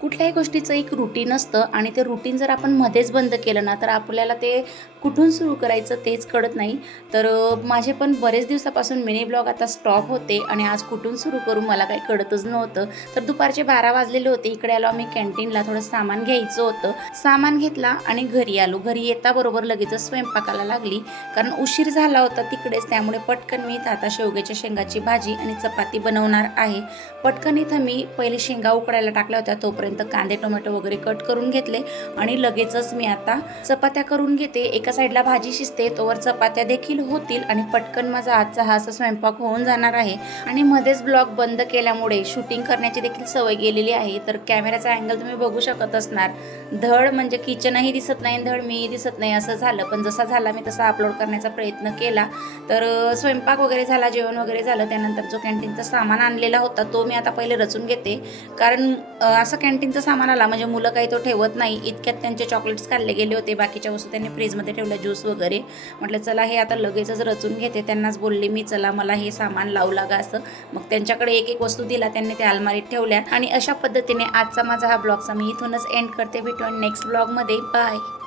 कुठल्याही गोष्टीचं एक रुटीन असतं आणि ते रुटीन जर आपण मध्येच बंद केलं ना तर आपल्याला ते कुठून सुरू करायचं तेच कळत नाही. तर माझे पण बरेच दिवसापासून मिनी ब्लॉग आता स्टॉप होते आणि आज कुठून सुरू करू मला काही कळतच नव्हतं. तर दुपारचे 12 वाजलेले होते. इकडे आलो आम्ही कॅन्टीनला, थोडं सामान घ्यायचं होतं. सामान घेतला आणि घरी आलो. घरी येता बरोबर लगेचच स्वयंपाकाला लागली, कारण उशीर झाला होता तिकडेच. त्यामुळे पटकन मी इथं आता शेवग्याच्या शेंगाची भाजी आणि चपाती बनवणार आहे. पटकन इथं मी पहिले शेंगा उकडायला टाकल्या होत्या, तोपर्यंत कांदे टोमॅटो वगैरे कट करून घेतले आणि लगेचच मी आता चपात्या करून घेते. एका साईडला भाजी शिजते, तोवर चपात्या देखील होतील आणि पटकन माझा आजचा हा असा स्वयंपाक होऊन जाणार आहे. आणि मध्येच ब्लॉग बंद केल्यामुळे शूटिंग करण्याची देखील सवय गेलेली आहे. तर कॅमेराचा अँगल तुम्ही बघू शकत असणार, धड म्हणजे किचनही दिसत नाही, धड मी दिसत नाही असं झालं. पण जसा झाला मी तसा अपलोड करण्याचा प्रयत्न केला. तर स्वयंपाक वगैरे झाला, जेवण वगैरे झालं. त्यानंतर जो कॅन्टीनचा सामान आणलेला होता तो मी आता पहिले रचून घेते, कारण असं कॅन्टीनचं सामान आला म्हणजे मुलं काही तो ठेवत नाही. इतक्यात त्यांचे चॉकलेट्स खाल्ले गेले होते, बाकीच्या वस्तू त्यांनी फ्रीजमध्ये ठेवल्या, ज्यूस वगैरे. म्हटलं चला हे आता लगेचच रचून घेते. त्यांनाच बोलले मी, चला मला हे सामान लावू लागा असं. मग त्यांच्याकडे एक एक वस्तू दिला, त्यांनी त्या अलमारीत ठेवल्या आणि अशा पद्धतीने आजचा माझा हा ब्लॉगचा मी इथूनच एंड करते. भेटू नेक्स्ट ब्लॉगमध्ये. बाय.